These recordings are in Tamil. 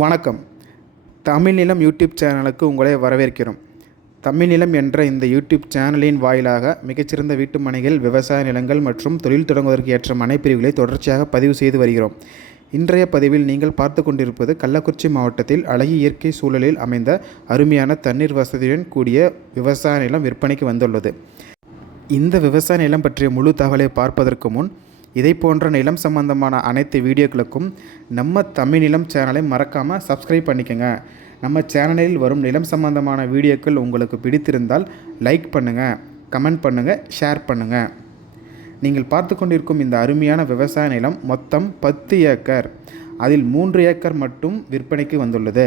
வணக்கம். தமிழ் நிலம் யூடியூப் சேனலுக்கு உங்களை வரவேற்கிறோம். தமிழ் நிலம் என்ற இந்த யூடியூப் சேனலின் வாயிலாக மிகச்சிறந்த வீட்டு மனைகள், விவசாய நிலங்கள் மற்றும் தொழில் தொடங்குவதற்கு ஏற்ற மனைப்பிரிவுகளை தொடர்ச்சியாக பதிவு செய்து வருகிறோம். இன்றைய பதிவில் நீங்கள் பார்த்து கொண்டிருப்பது கள்ளக்குறிச்சி மாவட்டத்தில் அழகிய இயற்கை சூழலில் அமைந்த அருமையான தண்ணீர் வசதியுடன் கூடிய விவசாய நிலம் விற்பனைக்கு வந்துள்ளது. இந்த விவசாய நிலம் பற்றிய முழு தகவலை பார்ப்பதற்கு முன் இதை போன்ற நிலம் சம்பந்தமான அனைத்து வீடியோக்களுக்கும் நம்ம தமிழ் நிலம் சேனலை மறக்காமல் சப்ஸ்கிரைப் பண்ணிக்கோங்க. நம்ம சேனலில் வரும் நிலம் சம்பந்தமான வீடியோக்கள் உங்களுக்கு பிடித்திருந்தால் லைக் பண்ணுங்கள், கமெண்ட் பண்ணுங்கள், ஷேர் பண்ணுங்கள். நீங்கள் பார்த்து கொண்டிருக்கும் இந்த அருமையான விவசாய நிலம் மொத்தம் 10 ஏக்கர். அதில் 3 ஏக்கர் மட்டும் விற்பனைக்கு வந்துள்ளது.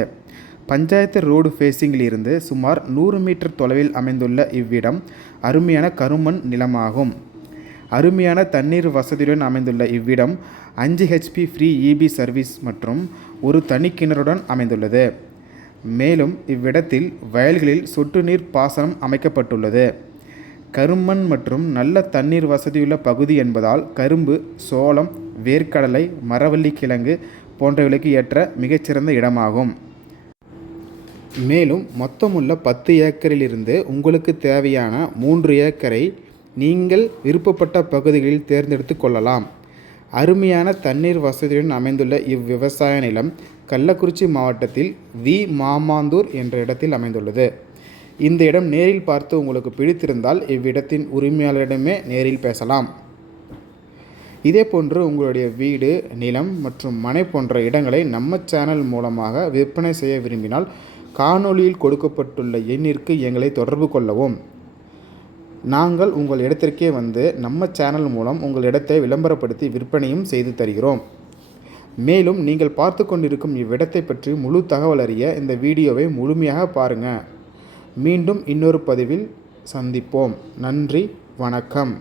பஞ்சாயத்து ரோடு ஃபேஸிங்கில் இருந்து சுமார் 100 மீட்டர் தொலைவில் அமைந்துள்ள இவ்விடம் அருமையான கருமண் நிலமாகும். அருமையான தண்ணீர் வசதியுடன் அமைந்துள்ள இவ்விடம் 5 HP ஃப்ரீ EB சர்வீஸ் மற்றும் ஒரு தனி கிணறுடன் அமைந்துள்ளது. மேலும் இவ்விடத்தில் வயல்களில் சொட்டு நீர் பாசனம் அமைக்கப்பட்டுள்ளது. கருமண் மற்றும் நல்ல தண்ணீர் வசதியுள்ள பகுதி என்பதால் கரும்பு, சோளம், வேர்க்கடலை, மரவள்ளி கிழங்கு போன்றவைகளுக்கு ஏற்ற மிகச்சிறந்த இடமாகும். மேலும் மொத்தமுள்ள 10 ஏக்கரிலிருந்து உங்களுக்கு தேவையான 3 ஏக்கரை நீங்கள் விருப்பப்பட்ட பகுதிகளில் தேர்ந்தெடுத்து கொள்ளலாம். அருமையான தண்ணீர் வசதியுடன் அமைந்துள்ள இவ்விவசாய நிலம் கள்ளக்குறிச்சி மாவட்டத்தில் மாமாந்தூர் என்ற இடத்தில் அமைந்துள்ளது. இந்த இடம் நேரில் பார்த்து உங்களுக்கு பிடித்திருந்தால் இவ்விடத்தின் உரிமையாளரிடமே நேரில் பேசலாம். இதேபோன்று உங்களுடைய வீடு, நிலம் மற்றும் மனை போன்ற இடங்களை நம்ம சேனல் மூலமாக விற்பனை செய்ய விரும்பினால் காணொளியில் கொடுக்கப்பட்டுள்ள எண்ணிற்கு எங்களை தொடர்பு கொள்ளவும். நாங்கள் உங்கள் இடத்திற்கே வந்து நம்ம சேனல் மூலம் உங்கள் இடத்தை விளம்பரப்படுத்தி விற்பனையும் செய்து தருகிறோம். மேலும் நீங்கள் பார்த்து கொண்டிருக்கும் இவ்விடத்தை பற்றி முழு தகவல் அறிய இந்த வீடியோவை முழுமையாக பாருங்கள். மீண்டும் இன்னொரு பதிவில் சந்திப்போம். நன்றி, வணக்கம்.